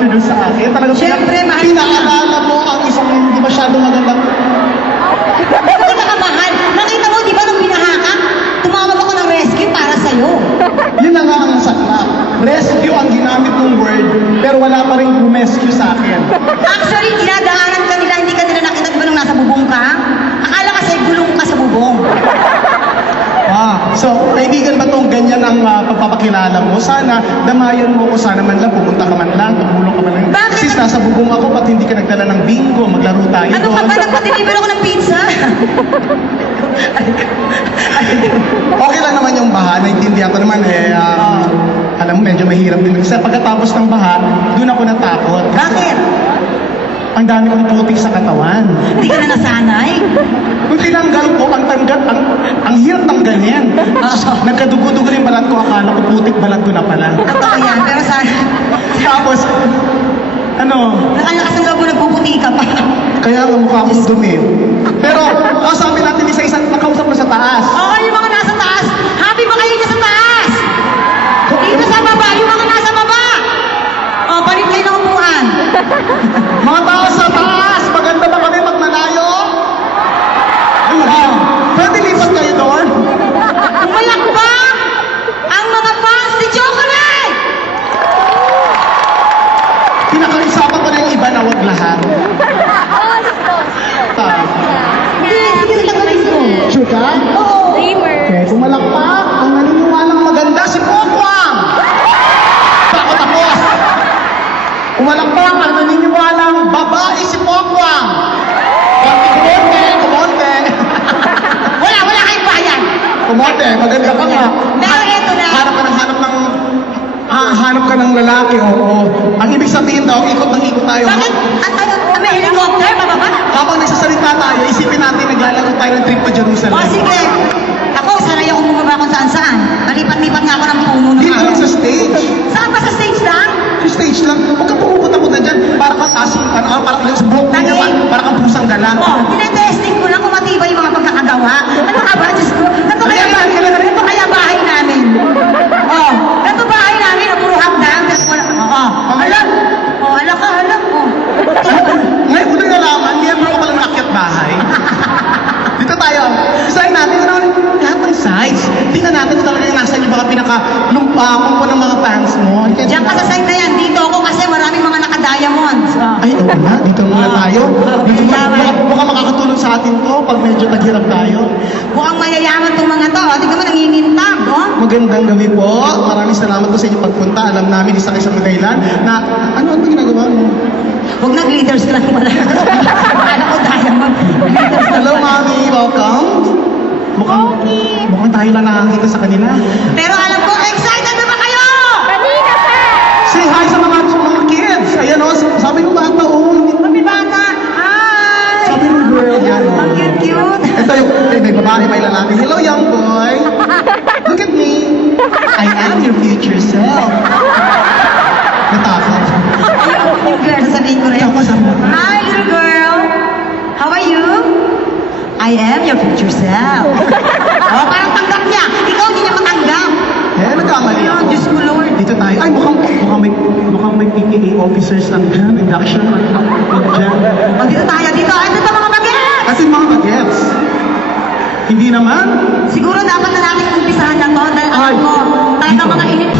mag-introduce sa akin. Talagang Siyempre, mahal ka. pinaalala mo ang isang hindi masyadong magandang... Hindi ka mahal. Nakita mo, di ba, nung binaha ka, tumawag ako ng rescue para sa'yo. Yun na nga ang saklap. Rescue ang ginamit ng word, pero wala pa rin rescue sa akin. Actually, dinadaanan ka nila, hindi ka nila nakita, di ba, nung nasa bubong ka? Akala kasi gulong ka sa bubong. So, kaibigan ba itong ganyan ang pagpapakilala mo? Sana, damayan mo ko. Sana man lang, pumunta ka man lang, tumulong ka man lang. Bakit? Sis, nasa bubong ako, ba't hindi ka nagdala ng bingo? Maglaro tayo Ano ka doon. ba? Nagpa-deliver ako ng pizza? Okay lang naman yung baha. Naintindihan ko naman alam mo, medyo mahirap din. Kasi pagkatapos ng baha, doon ako natakot. Bakit? Ang dami kong putik sa katawan. Hindi ka na nasanay? Kung tinanggal ko, ang hirap tanggalin. Nagkadugo-dugo rin balat ko. Akala ko putik balat ko na pala. Totoo yan, pero sana... Tapos, Nakalakas ang loob mo, nagpuputi ka pa. kaya ang mukha kong dumi. Pero, sabi natin isa-isa, nakausap mo sa taas. Oo, yung mga nasa taas. Happy ba kayo dyan sa taas? Dito sa baba, yung mga nasa baba. O, balik kayo ng upuan. Mga tao sa taas, maganda ba kami pag malayo? Pwede lipat kayo doon? Umalak ba ang mga fans ni Chocolate? Pinakaisapan ko na yung iba na wag lahat. Hindi, sige sila gawin ko. Sure ka? Oo. Okay, pumalakpak ang naniniwalang maganda si Pokwang! Bakit tapos? Pumalakpak ang naniniwalang babae si Pokwang! Kumonte! Wala kayong bayan. Kumonte, maganda ka nga. Pero eto na. Hanap ka ng lalaki, oo. Ang ibig sabihin daw, ikot tayo. Bakit? May helicopter, bababa? Habang nagsasalita tayo, isipin natin naglalaro tayo ng trip to Jerusalem. O, sige. Ako, sanay ako bumaba kung saan-saan. Nalipat-lipat nga ako ng puno ng Dito lang sa stage. Saan ba sa stage lang? Sa stage lang. Huwag ka pumupunta-punta dyan. Para kang sasingkan. Parang lang sa buhok mo naman. Para kang pusang gala. O, tinetesting ko lang kung matibay yung mga pagkakagawa. Ano ka ba, Diyos ko? Ganito kaya bahay namin. O, ganito bahay namin, ang puro hagdan. Alam ka. Ngayon ko na nalaman, miyembro ka pala ng akyat bahay. Dito tayo. Design natin. Lahat ng size. Tingnan natin kung talaga yung nasa yung mga pinaka-lumpakong po ng mga fans mo. Diyan ka sa side na yan. Dito ako kasi maraming mga naka-diamonds. Ay, oo nga. Dito muna tayo. Mukhang makakatulong sa atin to pag medyo naghirap tayo. Mukhang mayayaman tong mga to. Tingnan mo, nangingintab, oh. Magandang gabi po. Maraming salamat po sa inyong pagpunta. Alam namin, isa kayo sa mga dahilan na ano ginagawa mo? Huwag na glitters lang pala. Akala ko diamond. Glitters lang Hello, pala. Mami. Welcome. Mukhang tayo lang nakakita sa kanila. Pero alam ko, excited na ba kayo? Say hi sa mga kids. Ayan o, sabi ng bata o. Kami bata. Hi! Sabi ng girl yan o. Ang cute-cute. Ito yung may babae, may lalaki. Hello, young boy. Look at me. I am your future self. Natakot. Yung girl, sasabihin ko rin. Tapos ano? Hi, little girl. How are you? I am your future self. Oh, parang tanggap niya. Ikaw hindi niya matanggap. Nagkamali ako. Diyos ko, Lord. Dito tayo. Ay, mukhang may PPA officers lang dyan. Induction. Dyan. O, dito tayo. Dito. Ito ito mga bagets. Kasi mga bagets. Hindi naman. Siguro dapat na natin umpisahan na to dahil alam ko, talagang mga init